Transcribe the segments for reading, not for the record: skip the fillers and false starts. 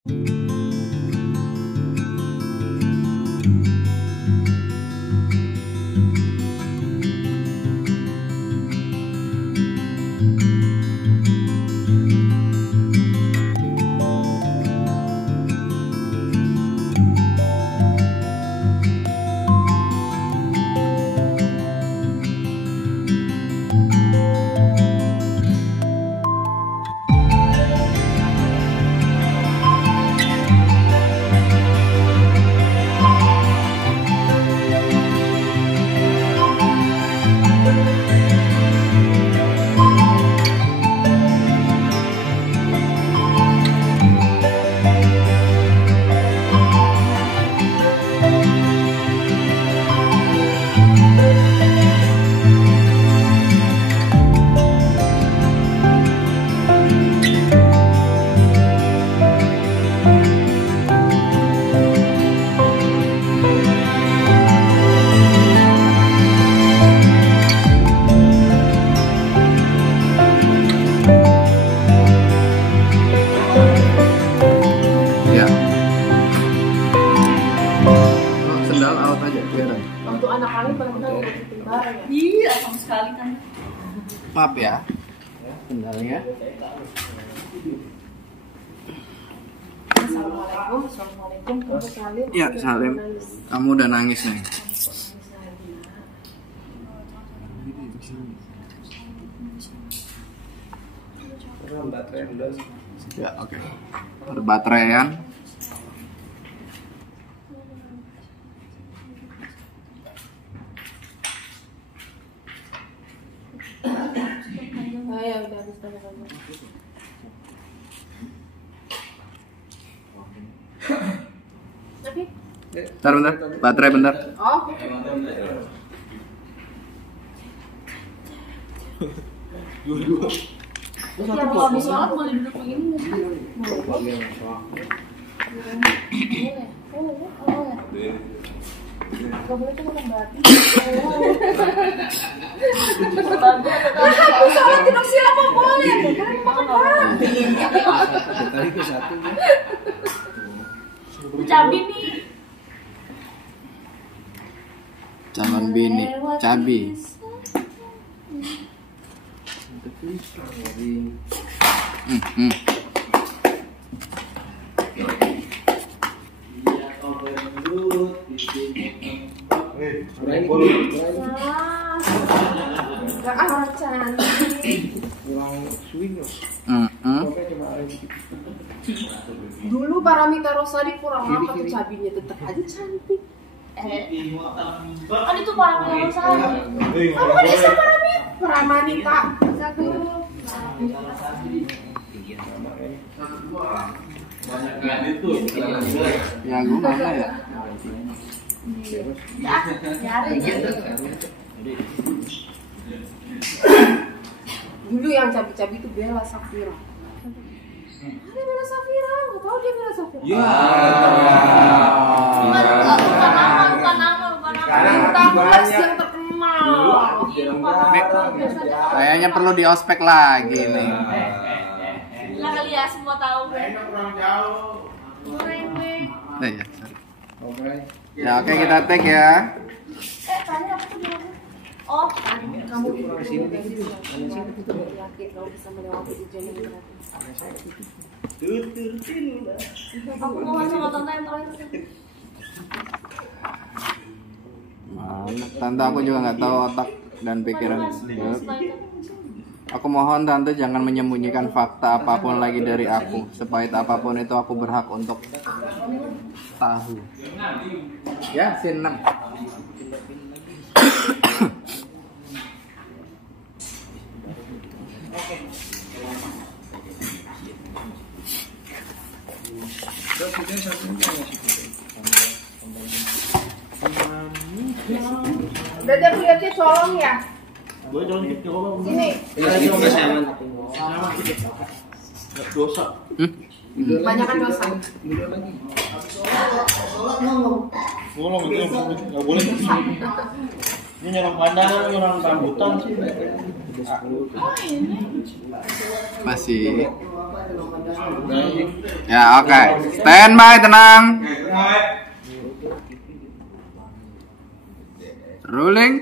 Iya, sama sekali kan. Maaf ya, sendalnya. Assalamualaikum. Salim. Ya, Salim. Kamu udah nangis nih. Ya, oke. Ada bateraian. Ya udah habis banyak. Tapi Bentar, baterai bentar. oh. Ya kalau habis sholat boleh duduk begini nggak sih? Boleh. Gak boleh tuh makan batu. Aku sholat tidur siapa boleh? Kan makan batu. Cabi nih. Calon bini, cabi. Gak orang cantik. Dulu Paramita Rosadi kurang apa tuh cabinya tetap aja cantik. Kan itu Paramita Rosadi. Kamu kan bisa Paramita. Satu. Ya, gue mana ya? Dulu yang cabi-cabi itu Bella Safira. Ada Bella Safira, nggak tahu dia Bella Safira. Ya. Bukan nama. Bintang Flash yang terkenal. Kayaknya perlu di ospek lagi nih. Lah kali ya semua tahu. Kurang jauh. Ya, ya, oke kita tag ya. Tadi aku tuh bilang, oh, kamu yakin kamu bisa melewati ujian yang berat. Aku mau sama tante yang terakhir. Mana? Tante aku juga nggak tahu otak dan pikiran. Aku mohon tante jangan menyembunyikan fakta apapun lagi dari aku. Sepahit apapun itu aku berhak untuk tahu. Ya, sin 6. Berarti aku lihatnya colong ya? Sini. Dosa. Banyakan dosa. Ngomong itu nggak boleh. Ini nyerang pandang, nyerang rambutan sih. Masih. Ya, oke. Standby, tenang. Rolling.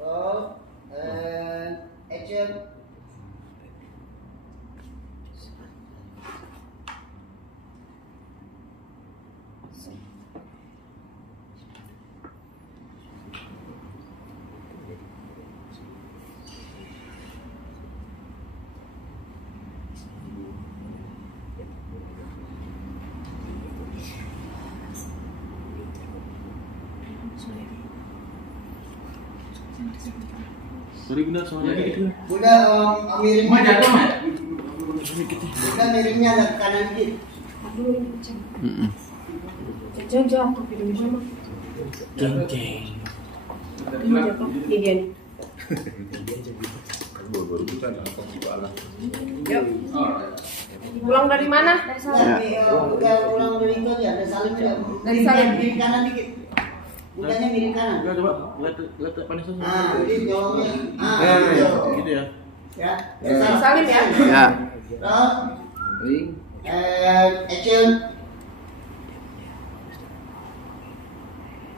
Roll and action. Sorry bunda, soalnya gitu. Bunda miringnya. Bunda miringnya ada ke kanan dikit. Jangan jatuh video sama. Jeng. Ini jatuh. Ini dia nih. Yuk. Pulang dari mana? Udah pulang dari itu aja, ada salim ya. Dari salim. Miring kanan dikit. Budanya miring kanan. Enggak coba lihat panas aja. Jadi jawabnya. Gitu ya. Ya. Salim ya. Ya. Roll and action.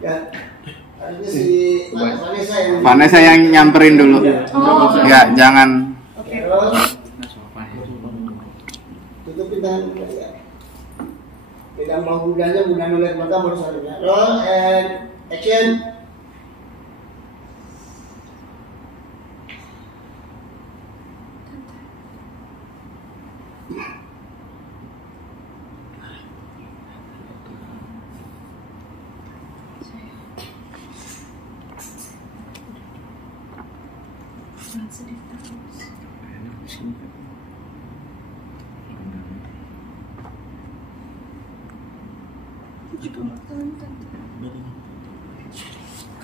Ya. Harusnya si Vanessa yang nyamperin dulu. Ya, jangan. Oke. Roll. Tutupin tangan ya. Pegang bahu budanya, budanya ngeliat mata baru salimnya. Roll and action.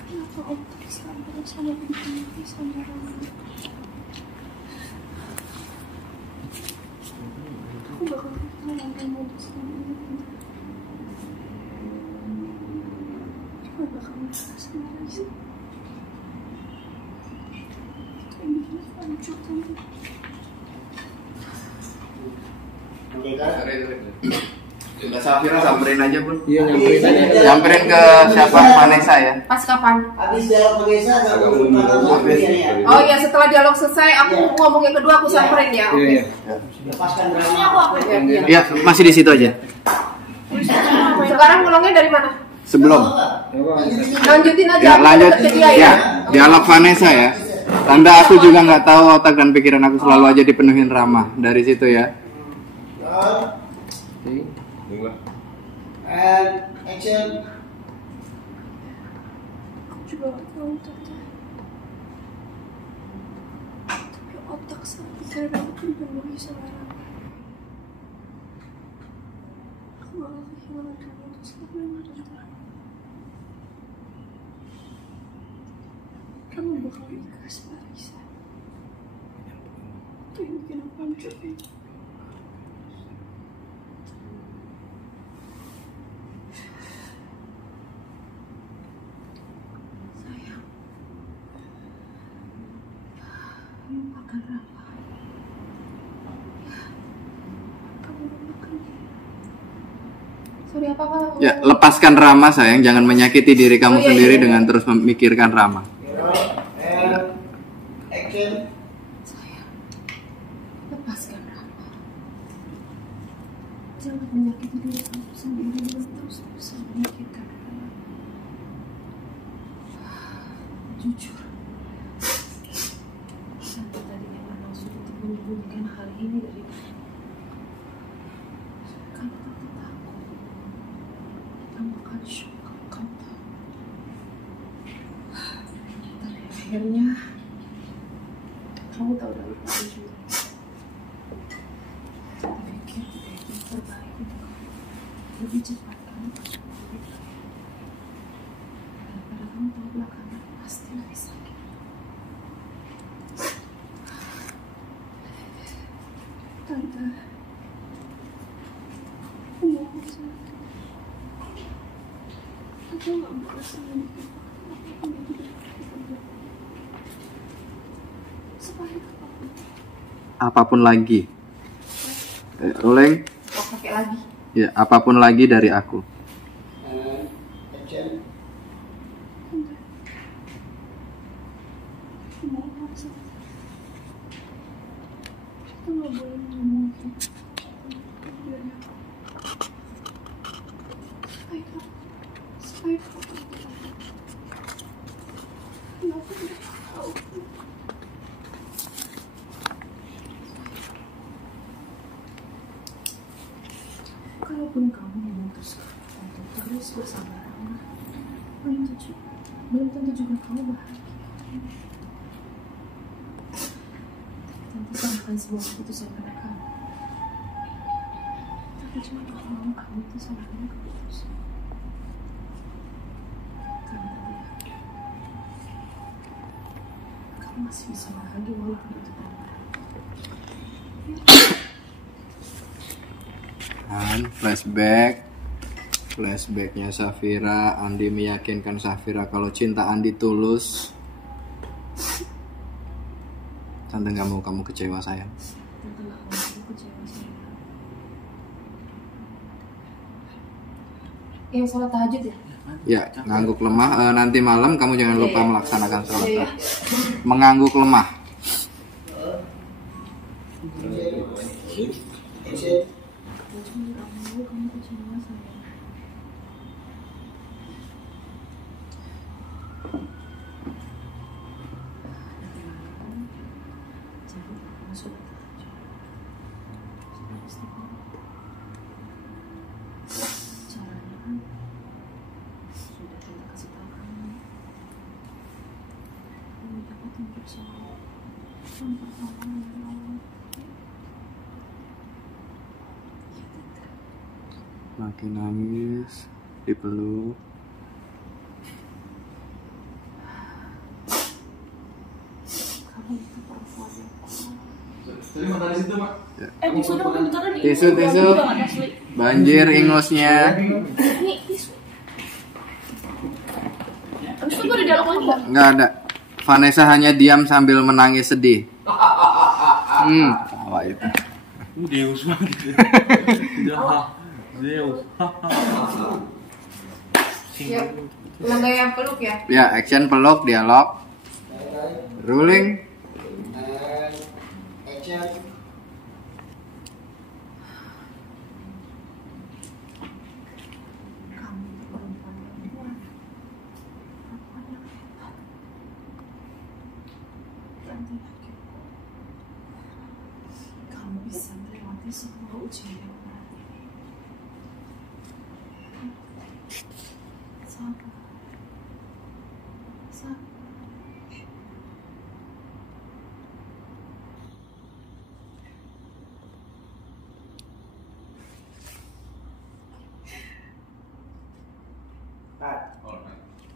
Kenapa om tersambung sama begini sama Rama? Aku bakal kehilangan kamu bersama ini. Aku bakal merasa sama Raisa. Itu yang bikin aku hancur tante. Udah Safira samperin aja, Bun. Iya, nyamperin aja. Samperin ke siapa? Vanessa ya. Pas kapan? Habis dialog Vanessa kamu ya. Oh iya, setelah dialog selesai aku ngomong yang kedua aku samperin ya. Iya. Lepaskan Ini aku apa ya? Ya, masih di situ aja. Sekarang ngulangnya dari mana? Sebelum. Lanjutin aja. Ya, lanjut. Ke dia Ya, dialog Vanessa ya. Tanda aku juga nggak tahu otak dan pikiran aku selalu aja dipenuhin Rama. Dari situ ya. And action. Aku juga gak tahu tante. Tapi otak sama pikiran aku dipenuhi sama Rama. Aku bakal kehilangan kamu untuk selamanya tante. Kamu bakal nikah sama Raisa. Itu yang bikin aku hancur ini. Sorry apa Pak? Ya, lepaskan Rama sayang, jangan menyakiti diri kamu sendiri dengan terus memikirkan Rama. And action. Sayang, lepaskan Rama. Jangan menyakiti diri kamu sendiri dengan terus memikirkan Rama. Jujur, Tante tadinya bermaksud untuk menyembunyikan hal ini dari kamu. Karena Tante takut kamu akan shock kalau kamu tahu. Dan akhirnya kamu tahu dari aku juga. Tante pikir itu terbaik untuk kamu. Lebih cepat kamu pasti lebih baik. Daripada kamu tahu belakangan pasti lebih sakit. Tante, aku mohon sama Tante. Aku gak mau kesalahan apapun yang tidak aku perbuat. Sepahit apapun. Apapun lagi. Rolling. Oh, pakai lagi. Ya, apapun lagi dari aku. And action. Kita nggak boleh ngomong gitu. Spike. Kenapa dia tahu? Kalaupun kamu memutuskan untuk terus bersama Rama, belum tentu juga kamu bahagia. Tentu bukan sebuah keputusan pada kamu. Tapi cuma kalau mau kamu itu salahnya keputusan. Karena dia, kamu masih bisa bahagia walaupun itu tanpa. Dan flashbacknya Safira. Andi meyakinkan Safira kalau cinta Andi tulus. Tante nggak mau kamu kecewa, sayang. Tante gak mau kamu kecewa sayang. Yang sholat tahajud ya? Ya, ngangguk lemah. Nanti malam kamu jangan lupa melaksanakan sholat. Mengangguk lemah. Action. Cuma gak mau kamu kecewa sayang. Jangan kamu sholat tahajud. Sholat istighfar. Caranya kan sudah kita kasih tahu kamu. Kamu dapat untuk sholat tanpa halangan dari Allah. Makin nangis, dipeluk. Kamu itu perempuan yang kuat. Tisu dong, bentar nih. Tisu. Banjir ingusnya. Nih, tisu. Habis itu gue di dalam lagi. Nggak ada. Vanessa hanya diam sambil menangis sedih. Tawa itu. Deus banget. Deus. Ya, ulang gaya peluk ya. Ya, action peluk, dialog. Rolling. And action. Kamu itu perempuan yang kuat. Perempuan yang hebat. Tante yakin kamu bisa melewati semua ujian yang berat ini. Sabar.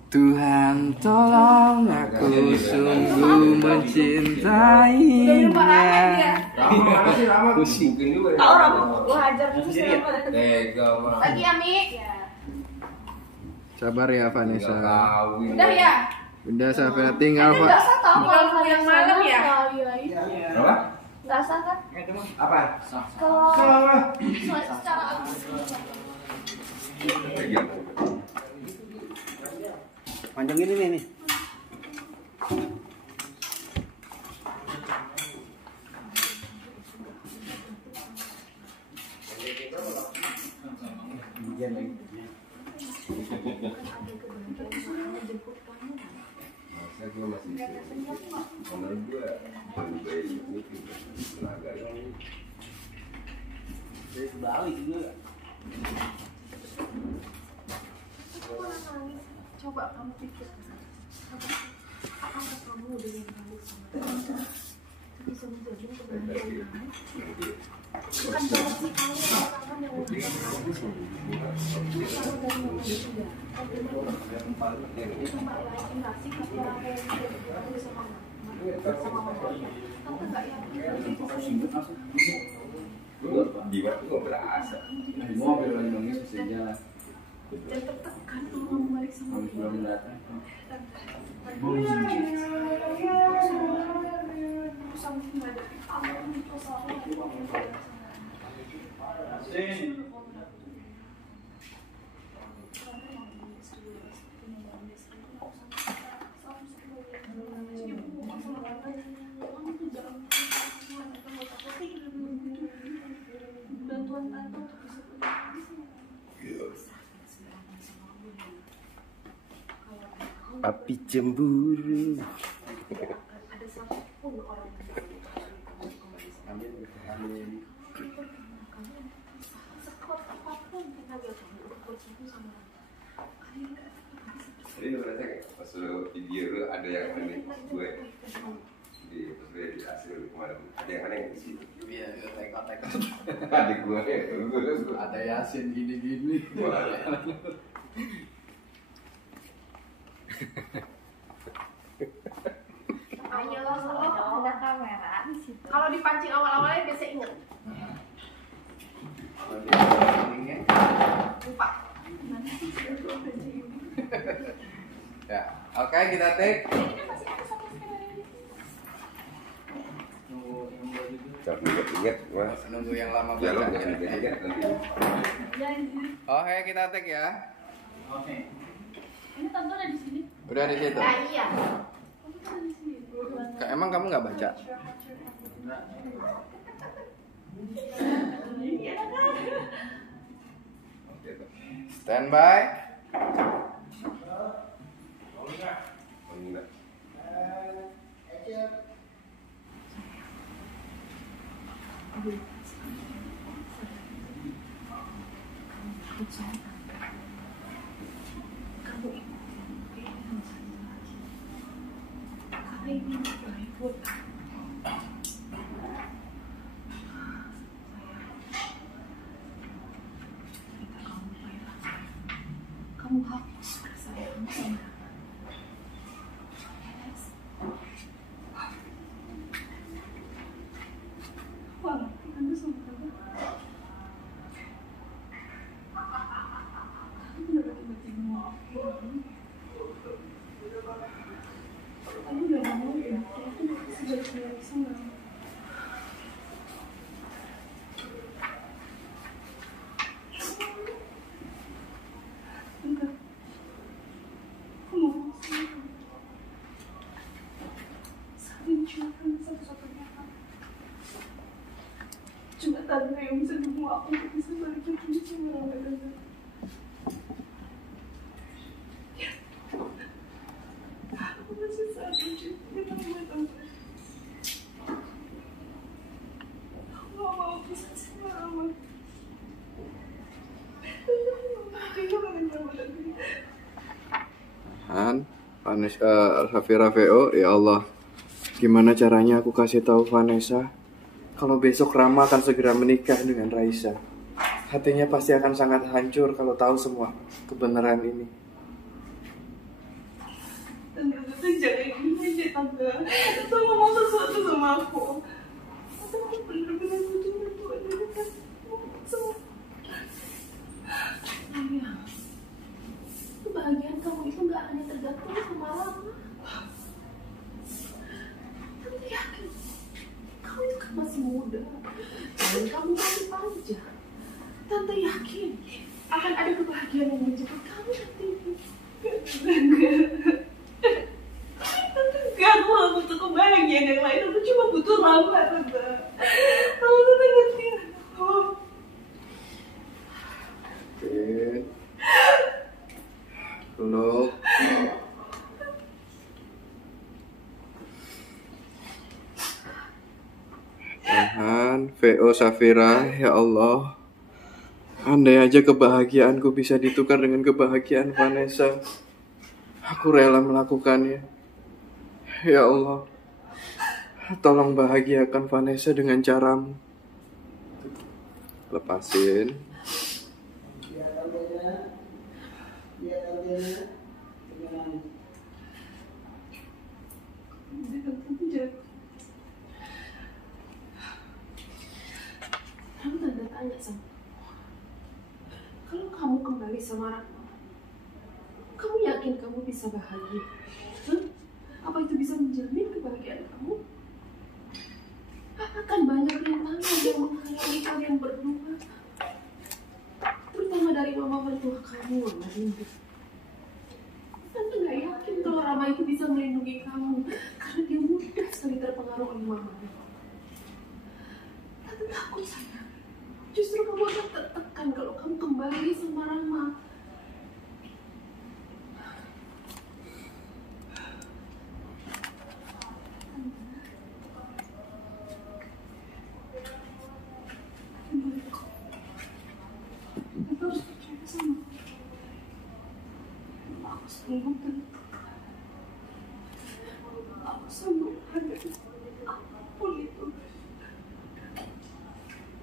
Tuhan tolong aku sungguh mencintainya. Tahu Rama, gue hajar terus lagi ya Mi. Sabar ya Vanessa. Udah ya. Udah Safira tinggal Nggak Pak. sah tau kalau yang malam ya. Apa? Nggak sah kan? Apa? Kalau secara Panjang ini nih. Coba kamu pikir apakah kamu udah yang balik sama Tante bisa menjadi kebahagiaan kamu? Bukan berarti kamu mengatakan yang udah kamu dari mama juga. Cuma yakin gak sih kalau orang yang udah sama mama Tante gak yakin kalau itu bisa Jiwa tuh gak berasa. Di mobil lagi nangis bisa jalan. dan tertekan kalau kamu balik sama Habis belum datang. aku sangat menghadapi kamu untuk selalu Sin. Bantuan tante untuk bisa Api cemburu. ada satupun orang yang sekuat apapun tenaga kamu untuk bertemu sama kalian nggak akan bisa. Jadi lu merasa kayak pas lu video lu ada yang aneh gue di pas gue di hasil kemarin ada yang aneh di situ. Iya, tekot-tekot. Adik gue ya, Ada Yasin gini-gini. Ayo, ada kamera di situ. Kalau dipancing awal-awalnya biasa inget. Lupa. Ya, oke kita take. Ini masih ada satu skenario. Jangan inget gue. Nunggu yang lama Ya lo baca. jangan inget nanti. Oke, kita take ya. Oke. Ini tante ada di sini. Udah di situ. Nah, iya. Kamu ada di sini. Emang kamu nggak baca? Standby. Enggak. Action. Kamu ini karena ini baik buat kamu. Kamu harus bersayang sama Yes. Wah, kamu sama kamu. Kamu udah tiba-tiba mau kamu udah mau ya? Aku sudah tidak sama. Enggak. Kamu mau sama. Saat ini cuma kamu satu-satunya hak. Cuma tante yang bisa dukung aku untuk bisa balik lagi sama Rangga Tante. Aku masih sangat mencintai Rangga Tante. Aku gak mau pisah sama Rama. Vanessa, Safira VO, ya Allah, gimana caranya aku kasih tahu Vanessa kalau besok Rama akan segera menikah dengan Raisa? Hatinya pasti akan sangat hancur kalau tahu semua kebenaran ini. Tante, jangan gini aja Tante. Tante ngomong sesuatu sama aku. Tante, aku bener-bener butuh bantuan dari Tante. Ayah, kebahagiaan kamu itu gak hanya tergantung sama Rama. Tante yakin kamu itu kan masih muda dan kamu masih panjang. Tante yakin akan ada kebahagiaan yang menjemput kamu nanti. Tante gak mau butuh kebahagiaan yang lain. Aku cuma butuh Rama, Tante. Kamu tuh ngerti aku. Oke. Peluk. Tahan, VO Safira, ya Allah. Andai aja kebahagiaanku bisa ditukar dengan kebahagiaan Vanessa, aku rela melakukannya. Ya Allah, tolong bahagiakan Vanessa dengan caramu. Lepasin. Biar tantenya. Dengan Kamu tanda tanya sama kalau kamu kembali sama Rama, kamu yakin kamu bisa bahagia? Hah? Apa itu bisa menjamin kebahagiaan kamu? Akan banyak rintangan yang menghalangi kalian berdua. mama mertua kamu, Mama Rindu. Tante nggak yakin kalau Rama itu bisa melindungi kamu karena dia mudah sekali terpengaruh oleh mama. Tante takut sayang. Justru kamu akan tertekan kalau kamu kembali sama Rama. Aku sanggup hadapi apapun itu.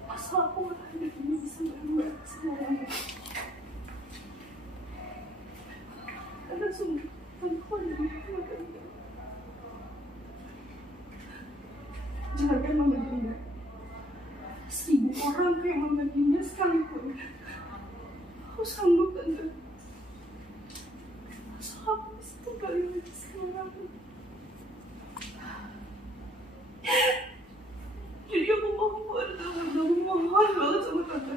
Asal aku hanya bisa berdua semuanya. Karena sungguh aku ada di keluarga. Jaga Mama Dinda. 1000 orang kayak Mama Dinda sekalipun. Aku sanggup, Tante. Aku bisa kembali lagi sekarang. Jadi aku mohon banget sama Tante.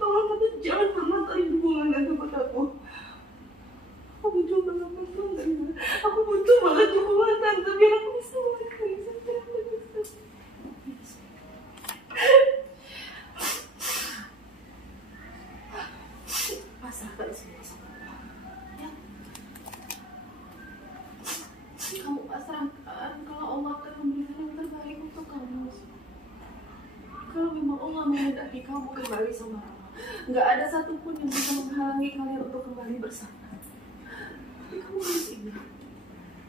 Tolong Tante jangan pernah tarik hubungan Tante padaku. Aku butuh banget Tante. Aku butuh banget hubungan Tante biar aku bisa melakukan pasrahkan semua sama Allah. Kamu pasrahkan kalau Allah akan memberikan yang terbaik untuk kamu. Kalau memang Allah menghendaki kamu kembali sama Rama, nggak ada satupun yang bisa menghalangi kalian untuk kembali bersama. Tapi kamu harus ingat,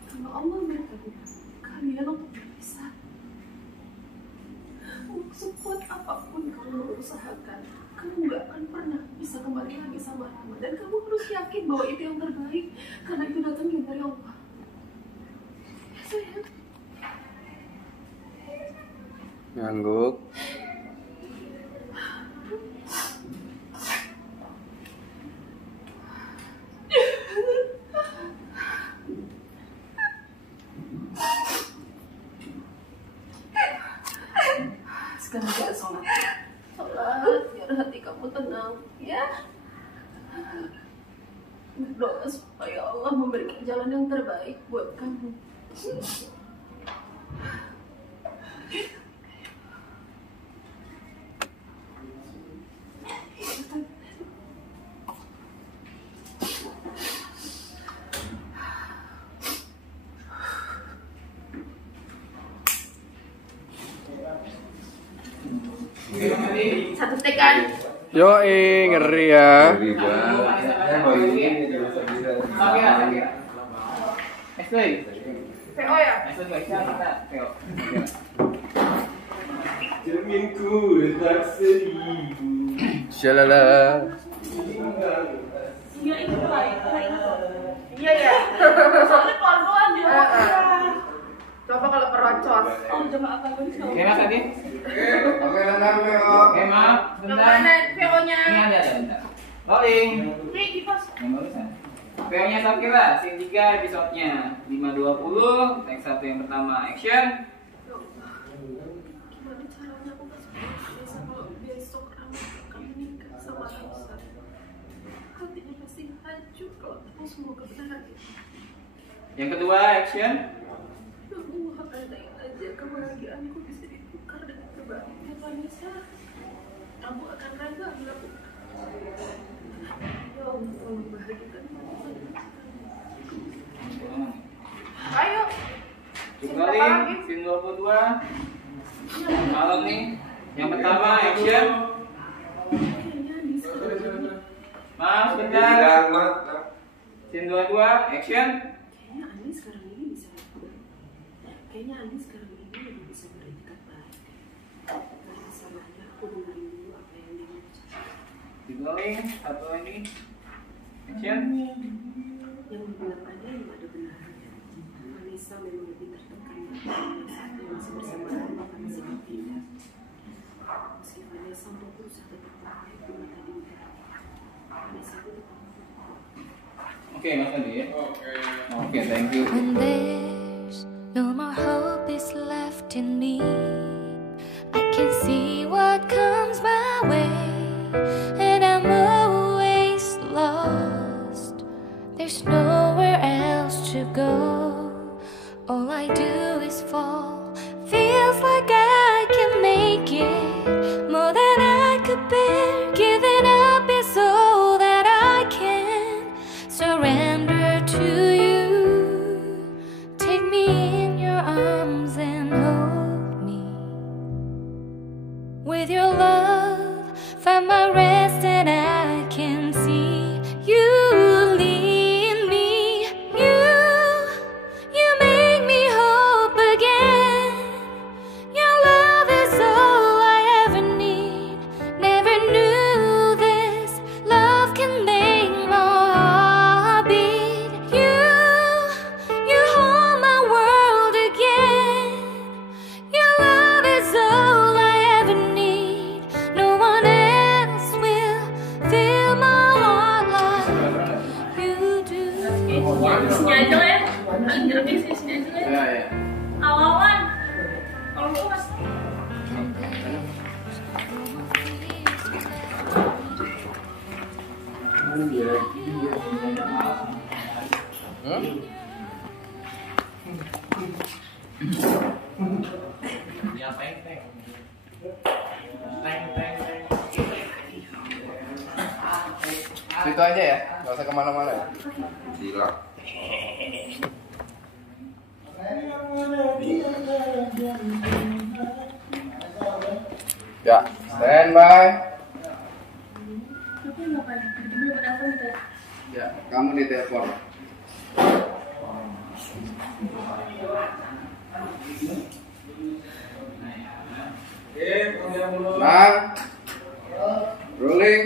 kalau Allah menghendaki kalian untuk berpisah, sekuat apapun kamu berusahakan, kamu nggak akan pernah bisa kembali lagi sama Rama. Dan kamu harus yakin bahwa itu yang terbaik, karena itu datangnya dari Allah. Ngangguk. Sekarang kita sholat biar hati kamu tenang, ya. Berdoa supaya Allah memberikan jalan yang terbaik buat kamu. Satu tekan. Yoi, ngeri ya. Ngeri banget. Oh ini bisa PO ya? Cerminku letak 1000. Shalala. Iya itu lah. Iya ya. Soalnya pelan-pelan dia. Coba kalau perocos. Oh jemaah apa lagi? Oke mas Adi. Oke, bentar, Beo. Oke maaf, bentar. Mana PO-nya? Ini ada bentar. Rolling. Nih kipas. Yang barusan. PO-nya Sakira, scene 3 episode-nya 5:20, take 1 yang pertama, action. Gimana caranya aku bisa kalau besok Rama akan menikah sama Rosa? Hatinya pasti hancur kalau tahu semua kebenaran itu. Yang kedua, action. Aku andai aja kebahagiaanku bisa ditukar dengan kebahagiaan Vanessa. Kamu akan raga melakukan. Ya Allah, tolong bahagiakan Vanessa. Ayo. Rolling, scene 22. Malam nih. Yang pertama, action. Kayaknya di sekarang. Maaf, bentar. Scene 22, action. Kayaknya Ani sekarang ini bisa. Kayaknya Ani sekarang ini lebih bisa berdekat baik. Karena salahnya aku dengerin dulu apa yang dia ucapkan. Rolling, satu lagi. Action. Yang dibilang Ani memang ada benarnya. Vanessa memang lebih tertekan dari saat dia masih bersama Rama karena sikap dia. Meski Vanessa untuk berusaha tetap baik di mata dia, Vanessa itu tetap. Oke, Mas Adi ya. Oke, thank you. When there's no more hope is left in me, I can see what comes my way, and I'm away aja lah ya. Nanti sini aja lah ya. Ya. Awawan. Kalau lu mas. Itu aja ya, nggak usah kemana-mana ya. Gila. Ya, standby. Tapi ngapain? Tiba-tiba datang gitu. Ya, kamu ditelepon. Nah, rolling.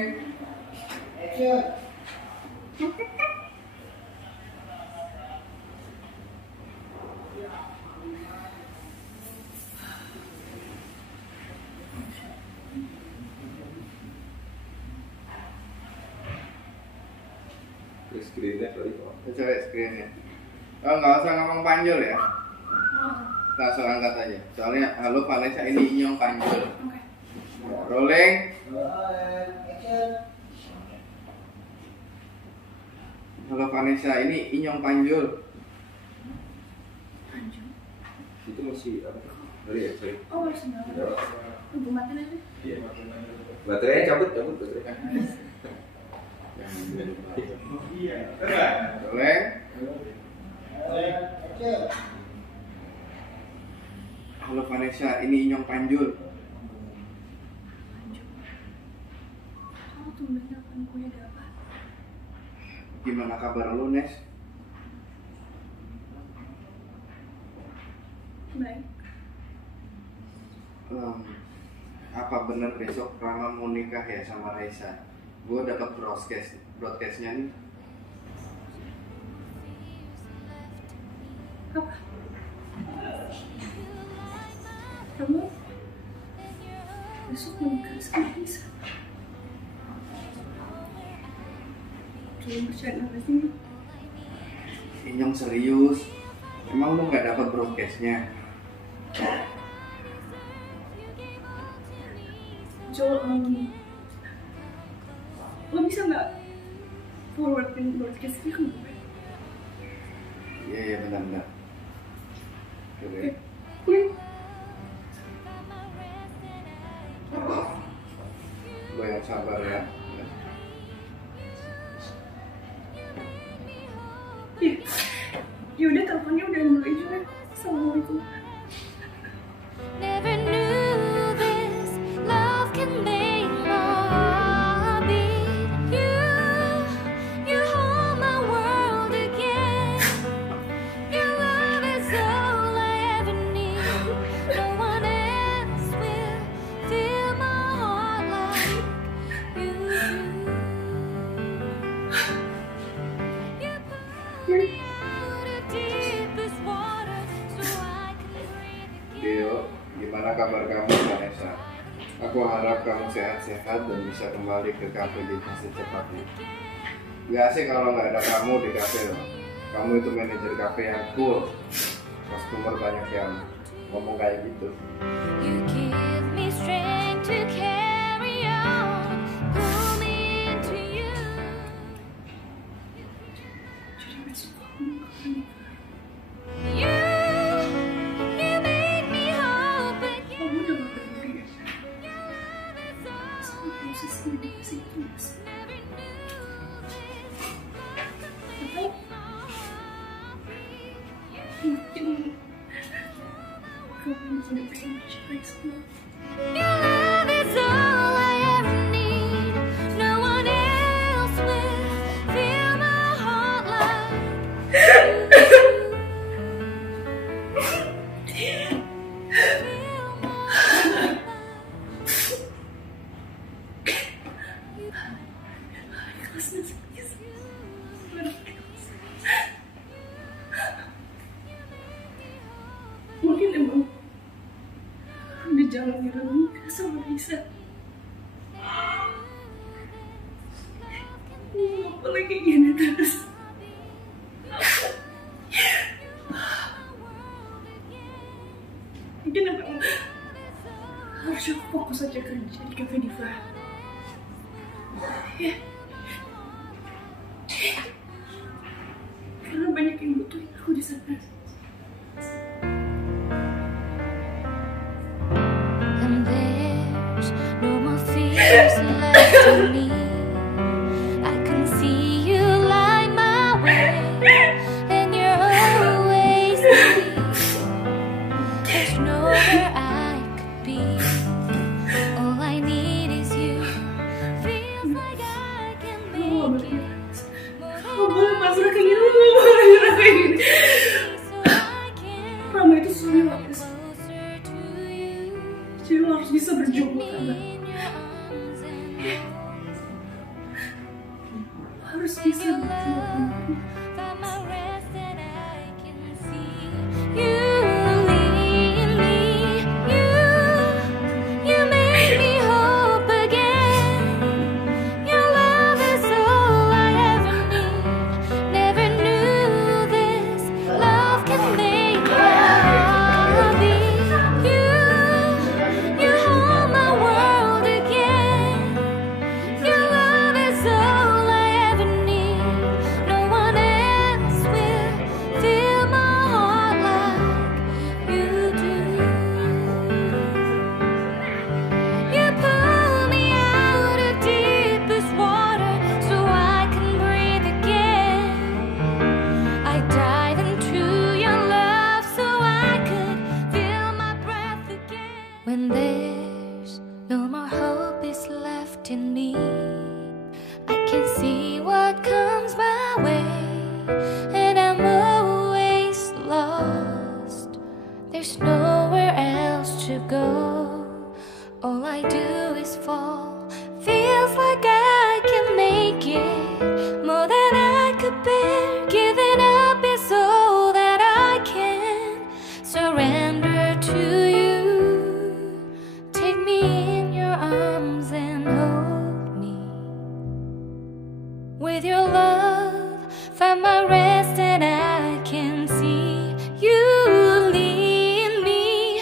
Screennya sorry kok. Coba screennya. Oh, nggak usah ngomong panjul ya. Langsung angkat aja. Soalnya halo Vanessa, ini Inyong Panjul. Rolling. Halo Vanessa, ini Inyong Panjul. Itu masih apa? Sorry ya, sorry. Oh, masih nggak. Tunggu matiin aja. Baterainya cabut baterainya. Rolling. Halo Vanessa, ini Inyong Panjul. Kamu tumben nelfon gue ada apa? Gimana kabar lu, Nes? Baik. Apa bener besok Rama mau nikah ya sama Raisa? Gue dapat broadcastnya nih. Apa? Kamu besok menikah sama Lisa? Jangan bercanda sih. Inyong serius. Emang lu nggak dapat broadcastnya? Jo, lo bisa nggak forwardin broadcastnya ke gue? Iya, bentar. Oke. Lo yang sabar ya. Ya udah, teleponnya udah mulai juga. Assalamualaikum. Never knew this love can make my heart beat. You hold my world again. Your love is all I ever need. No one else will fill my heart like you do. You put the deepest water so I can breathe again. Dio, gimana kabar kamu, Vanessa? Aku harap kamu sehat-sehat dan bisa kembali ke kafe kita secepatnya. Gak sih kalau nggak ada kamu di kafe loh. Kamu itu manajer kafe yang cool. Customer banyak yang ngomong kayak gitu. You give me strength to carry on, pull me into you. You make me hope again. Kamu udah gak peduli ya? Sama proses meditasi itu, Mas. Atau mungkin kamu masih pengen mencintai semua. Your love is all I ever need. No one else will fill my heart like you do. Ikhlasnya serius. Mungkin emang udah jalannya nikah sama Lisa. Apa lagi gini terus? Karena banyak yang butuhin aku di sana. And there's no more fears left in me. I can see you light my way, and you're always near. There's nowhere I could be. All I need is you. Feels like I can make it. Kamu boleh pasrah kayak gini, kamu boleh nyerah kayak gini. Rama itu suami lo, guys. Jadi lo harus bisa berjuang, Rama. Harus bisa berjuang. When there's no more hope is left in me, I can see what comes my way, and I'm always lost. There's nowhere else to go. All I do is fall. Feels like I can make it more than I could bear. Giving up is all that I can. Surrender to you. Take me in your arms and hold me. With your love, find my rest, and I can see you lead me.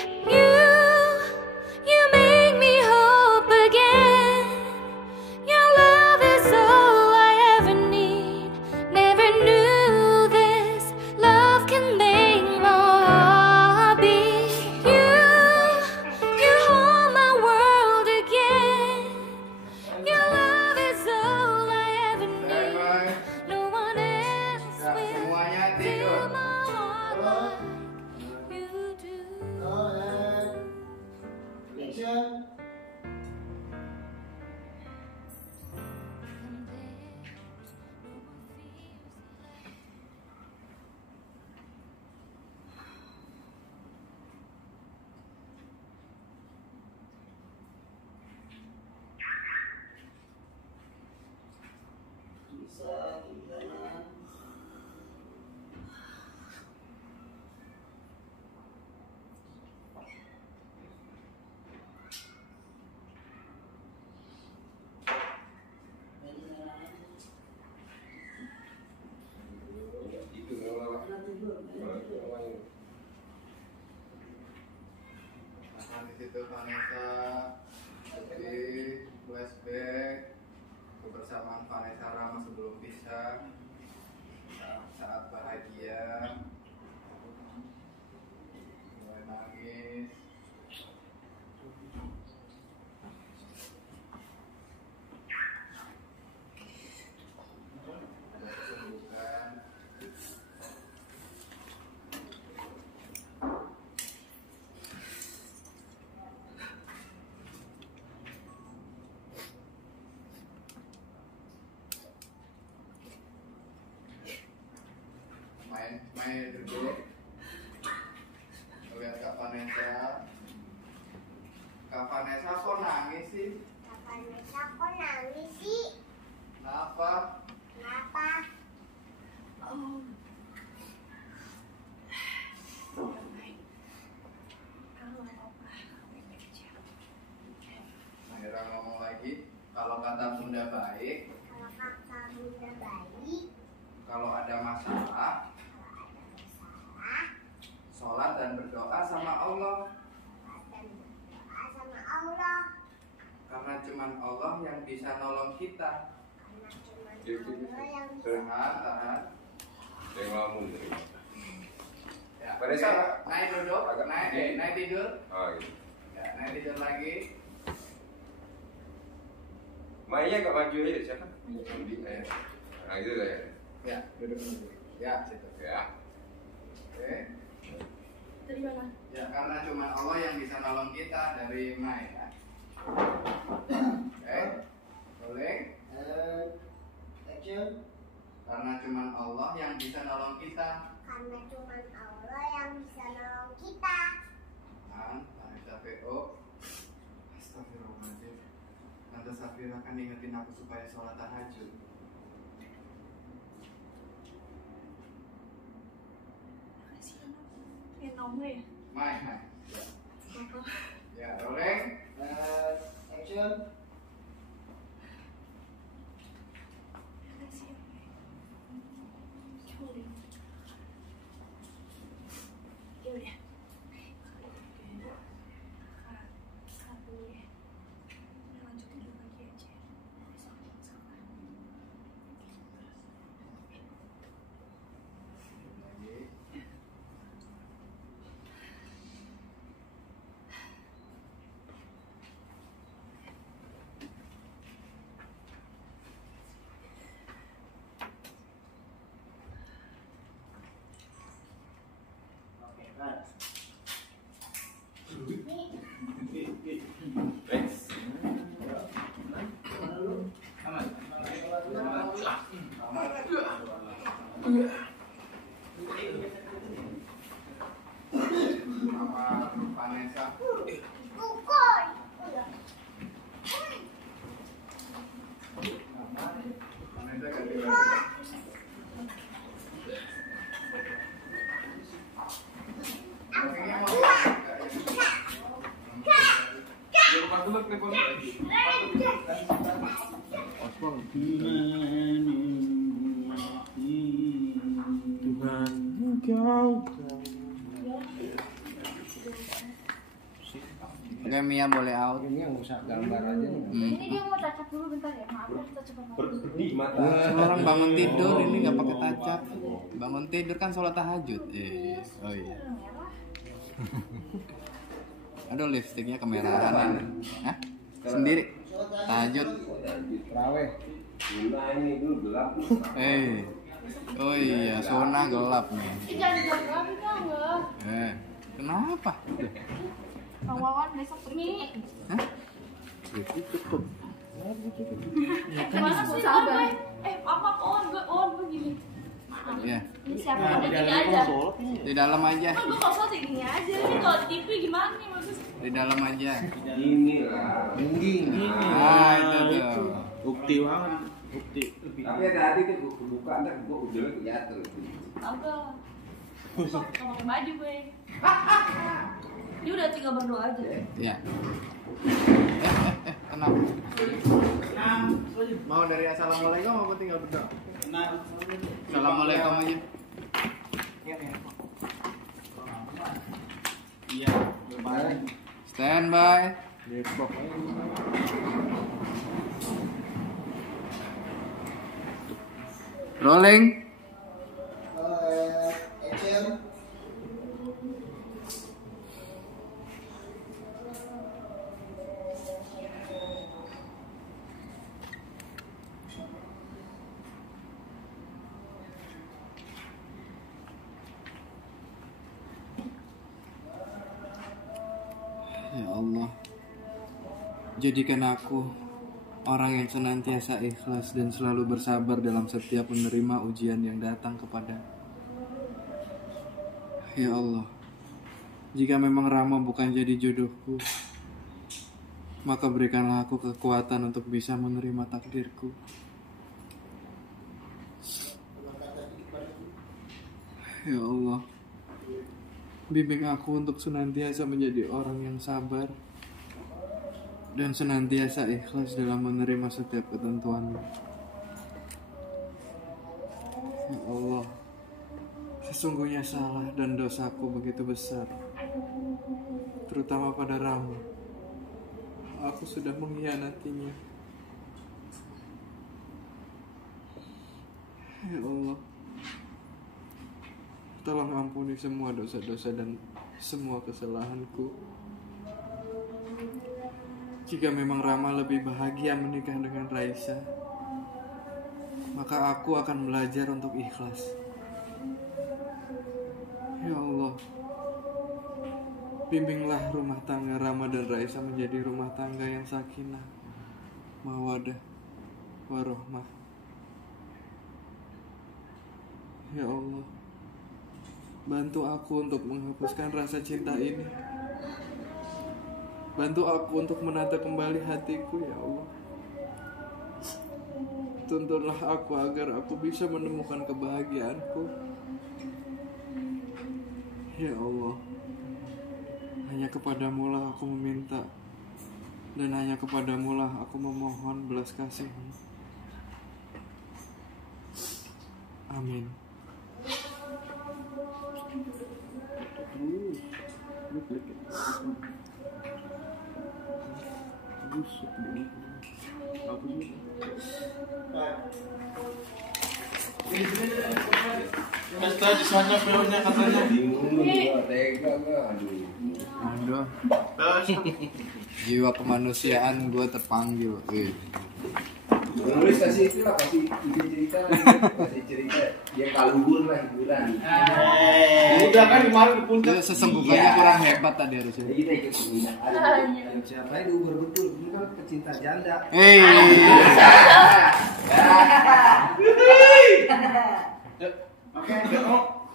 You make me hope again. Your love is all I ever need. Never knew this love can make my heart beat. You hold my world again. Your love is all I ever need. No one else will Semuanya fill tidur. my heart like you do. Action. Bisa gimana? Itu memang Nah, di situ Vanessa jadi flashback kebersamaan Vanessa Rama sebelum pisah, saat bahagia, mulai nangis. Ada kesibukan. main gede. Lihat Kak Vanessa. Kak Vanessa kok nangis sih? Kak Vanessa kok nangis sih? Kenapa? Kenapa? Akhirnya ngomong lagi, kalau kata Bunda baik, Kalau kata Bunda baik, kalau ada masalah, sholat dan berdoa sama Allah. dan berdoa sama Allah. Karena cuman Allah yang bisa nolong kita. Tahan. Yang ngelamun tadi. Ya. Vanessa, Naik duduk, naik tidur. Oh gitu. Ya, naik tidur lagi. Maya gak maju aja siapa? Nah gitu lah ya. Ya, duduk dulu. Ya, situ. Ya. Oke. Dari mana? Ya, karena cuma Allah yang bisa nolong kita dari Mai ya. Oke. Boleh. Action. Karena cuma Allah yang bisa nolong kita. Karena cuma Allah yang bisa nolong kita. Tarik PO. Astagfirullahaladzim. Tante Safira kan ingetin aku supaya sholat tahajud. Yang nomor ya? Mai. Ya, rolling. Action. Next. Sama Vanessa. Pukul. Vanessa ganti lagi. Rollingnya mau Lepas dulu telepon lagi. Tuhan engkau. Oke, Mia boleh out. Ini yang usah gambar aja nih. Ini dia mau tacap dulu bentar ya. Maaf ya, kita coba maaf. Berdi mata. Orang bangun tidur ini nggak pakai tacap. Bangun tidur kan sholat tahajud. Oh iya. Aduh, lipstiknya kemerahan. Hah? Sendiri. Tahajud. Terawih. Nah ini dulu gelap. Oh iya, sunnah gelap nih. Jangan gelap enggak. Kenapa? Bang Wawan besok pergi. Hah? Cukup. Gimana sih sabar? Apa on begini. Iya. Ini siapa di sini aja? Di dalam aja. Gue kosong di sini aja. Ini kalau di TV gimana nih maksudnya? Di dalam aja. Ini lah. Itu tuh. Bukti banget. Bukti. Tapi tadi tuh buka ntar gua udah jatuh. Agak. Kok pakai baju gue. Ini udah tinggal berdoa aja. Iya. Kenapa? Mau dari assalamualaikum apa tinggal berdoa? Assalamualaikum aja. Iya, lebaran. Stand by. Depok. Rolling. Action. Ya Allah, jadikan aku orang yang senantiasa ikhlas dan selalu bersabar dalam setiap menerima ujian yang datang kepada. Ya Allah, jika memang Rama bukan jadi jodohku, maka berikanlah aku kekuatan untuk bisa menerima takdirku. Ya Allah, bimbing aku untuk senantiasa menjadi orang yang sabar dan senantiasa ikhlas dalam menerima setiap ketentuan-Mu. Ya Allah, sesungguhnya salah dan dosaku begitu besar, terutama pada Rama. Aku sudah mengkhianatinya. Ya Allah, tolong ampuni semua dosa-dosa dan semua kesalahanku. Jika memang Rama lebih bahagia menikah dengan Raisa, maka aku akan belajar untuk ikhlas. Ya Allah, bimbinglah rumah tangga Rama dan Raisa menjadi rumah tangga yang sakinah, mawadah, warohmah. Ya Allah, bantu aku untuk menghapuskan rasa cinta ini. Bantu aku untuk menata kembali hatiku, ya Allah. Tuntunlah aku agar aku bisa menemukan kebahagiaanku. Ya Allah, hanya kepadamu lah aku meminta, dan hanya kepadamu lah aku memohon belas kasih-Mu. Amin. Pesta di sana peonnya katanya. Aduh. Jiwa kemanusiaan gue terpanggil. Nulis kasih itu lah, kasih cerita dia kalubur lah hiburan. Udah kan kemarin di puncak. Itu sesungguhnya kurang hebat tadi harusnya. Kita ikut siapa itu betul ini kan pecinta janda.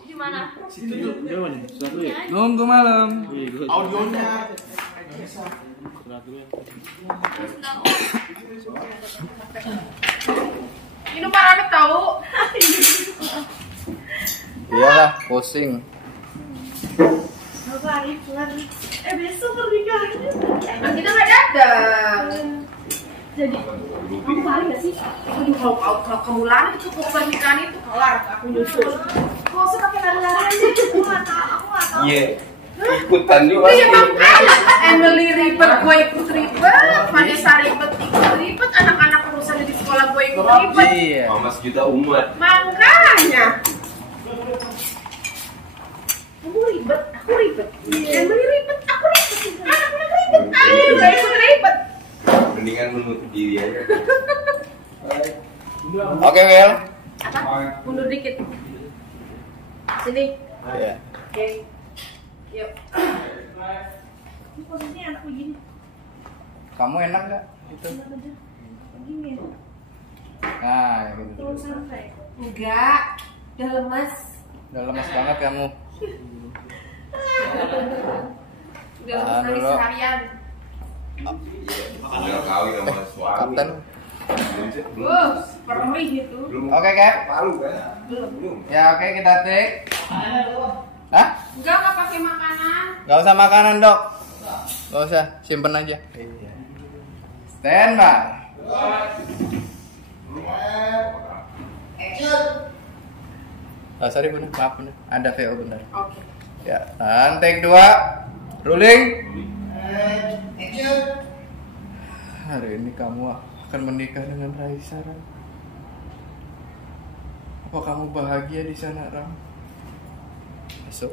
Di mana? Situ tuh, dia mana? Surat dulu ya? Nunggu malam. Audionya. Ini parah tahu. Iyalah, pusing. Lari. Besok pernikahannya. Kita nggak datang. Jadi, kamu lari nggak sih? Aduh, kalau kamu lari itu ke pernikahan itu kelar, aku nyusul. Kok usah pakai lari-larian sih? Aku nggak tahu. Iya. Ikutan juga. Iya makanya Emily ribet, gue ikut ribet, Vanessa ribet, ikut ribet, anak-anak urusannya di sekolah gue ikut ribet. Iya. Mama sejuta umat. Makanya. Kamu ribet, aku ribet. Emily ribet, aku ribet. Anak-anak ribet, ayo guys ribet. Mendingan menutup diri aja. Oke, Will. Apa? Mundur dikit. Sini. Iya. Oke. Yuk. Ini posisinya enak begini. Kamu enak nggak? Itu. Begini. Nah, gitu. Terus santai. Enggak. Udah lemas. Udah lemas banget kamu. Udah lemas dari seharian. Udah kawin sama suami. Kapten. Perih gitu. Oke, Cap. Palu kan? Belum. Ya, oke, kita take. Hah? Enggak pakai makanan. Gak usah makanan, Dok. Gak usah, simpen aja. Stand by. Sorry bener, maaf bener. Ada VO bener. Oke. Ya, dan take 2. Rolling. Hari ini kamu akan menikah dengan Raisa, Ram. Apa kamu bahagia di sana, Ram? Masuk.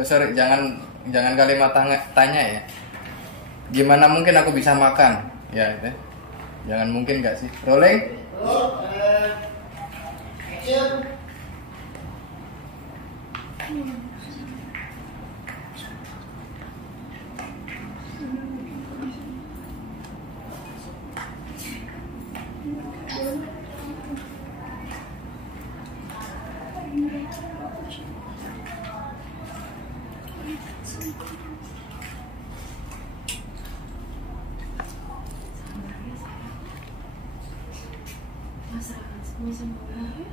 Sorry, jangan kalimat tanya ya. Gimana mungkin aku bisa makan? Ya, itu. Jangan mungkin nggak sih? Rolling. Mas Ras, sama-sama ya.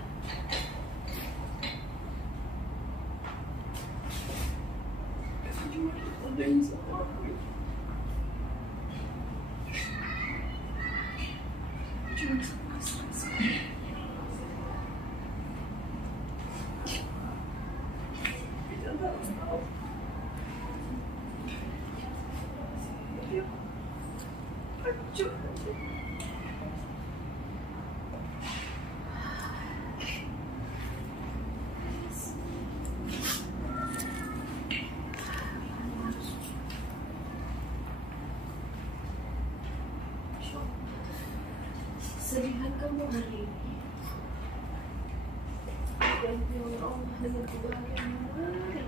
Sedihan kamu hari ini dan ya Allah dengan kebahagiaan yang lain.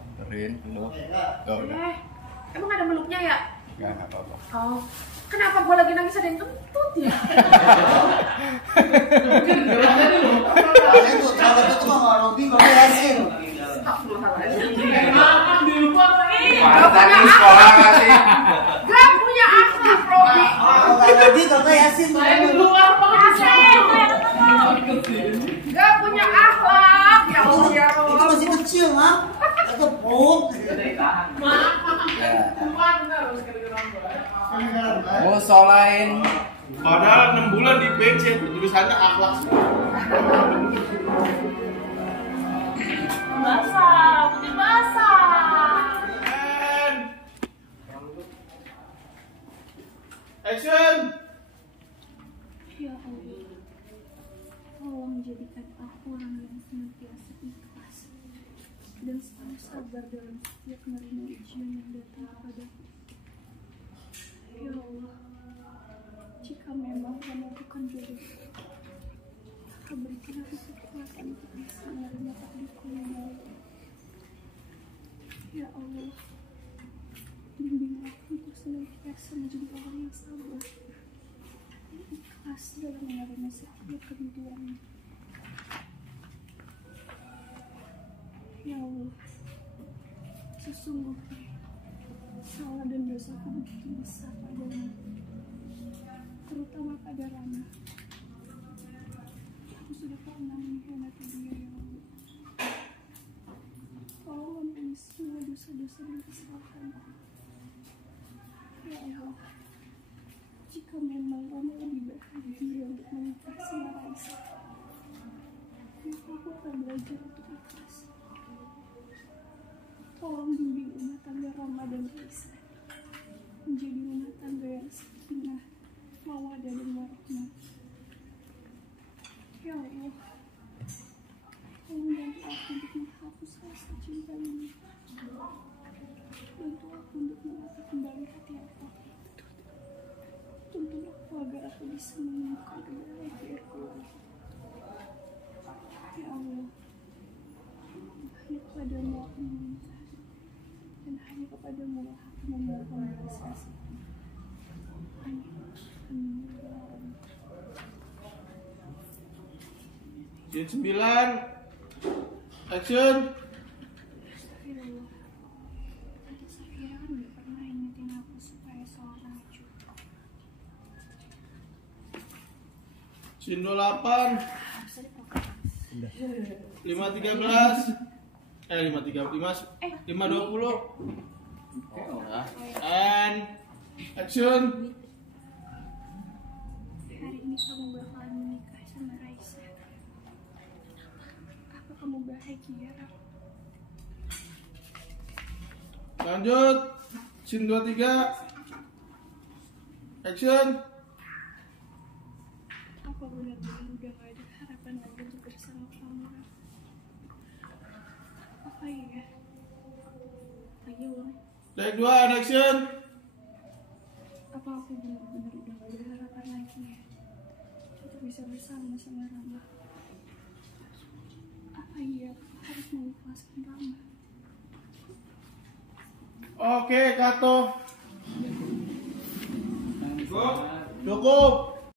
Samperin lu. Oh, udah. Emang ada meluknya ya? Enggak apa-apa. Oh, kenapa gua lagi nangis ada yang kentut ya? Itu kalau itu mah nggak roti kalau Yasin. Tadi sekolah nggak sih? Gak punya akhlak, Robi. Kalau tadi kalau Yasin Saya di luar pengasen. Gak punya akhlak, ya Allah ya itu Allah. masih kecil, Mak. Itu perut. Mau solain. Padahal 6 bulan di PC tulisannya akhlak. Basah, putih basah. Action. Ya Allah, tolong jadikan aku orang yang senantiasa ikhlas dan selalu sabar dalam setiap menerima ujian yang datang kepadaku. Ya Allah, jika memang kamu bukan jodohku, maka berikan aku kekuatan untuk bisa menerima takdirku yang baik. Ya Allah, bimbing aku untuk senantiasa menjadi orang yang sabar, yang ikhlas dalam menerima setiap kebutuhannya. Ya Allah, sesungguhnya salah dan dosaku begitu besar padamu, terutama pada Rama. Aku sudah pernah mengkhianati dia, ya Allah. Tolong ampuni semua dosa-dosa dan kesalahanku. Ya Allah, jika memang Rama lebih berhati untuk menikah sama Raisa, maka aku akan belajar untuk ikhlas. Tolong bimbing rumah tangga Rama dan Raisa menjadi rumah tangga yang sakinah, mawaddah dan warahmah. Ya Allah, tolong bantu aku untuk menghapus rasa cinta ini. Bantu aku untuk menata kembali hati aku. Tuntun aku agar aku bisa menemukan kebahagiaanku lagi. Ya Allah, hanya kepadamu aku meminta, dan hanya kepadamu lah aku memohon atas kasih-Mu. Amin. Amin. Ya Allah. Scene 9. Action. Astagfirullah. Tante Safira kan gak pernah ingetin aku supaya sholat tahajud. Scene 28. Harus ada program. 5.13. 5.20. And action. Hari ini kamu bakalan menikah sama Raisa. Apa kamu bahagia, Ra? Lanjut. Scene 23. Action. Apa benar-benar udah gak ada harapan lagi untuk bersama kamu, Ra? Apa iya? lagi ulang? Take 2, action. Apa aku benar-benar udah gak ada harapan lagi ya untuk bisa bersama sama Rama? Apa iya harus mengikhlaskan Rama? Oke, Kato. Cukup.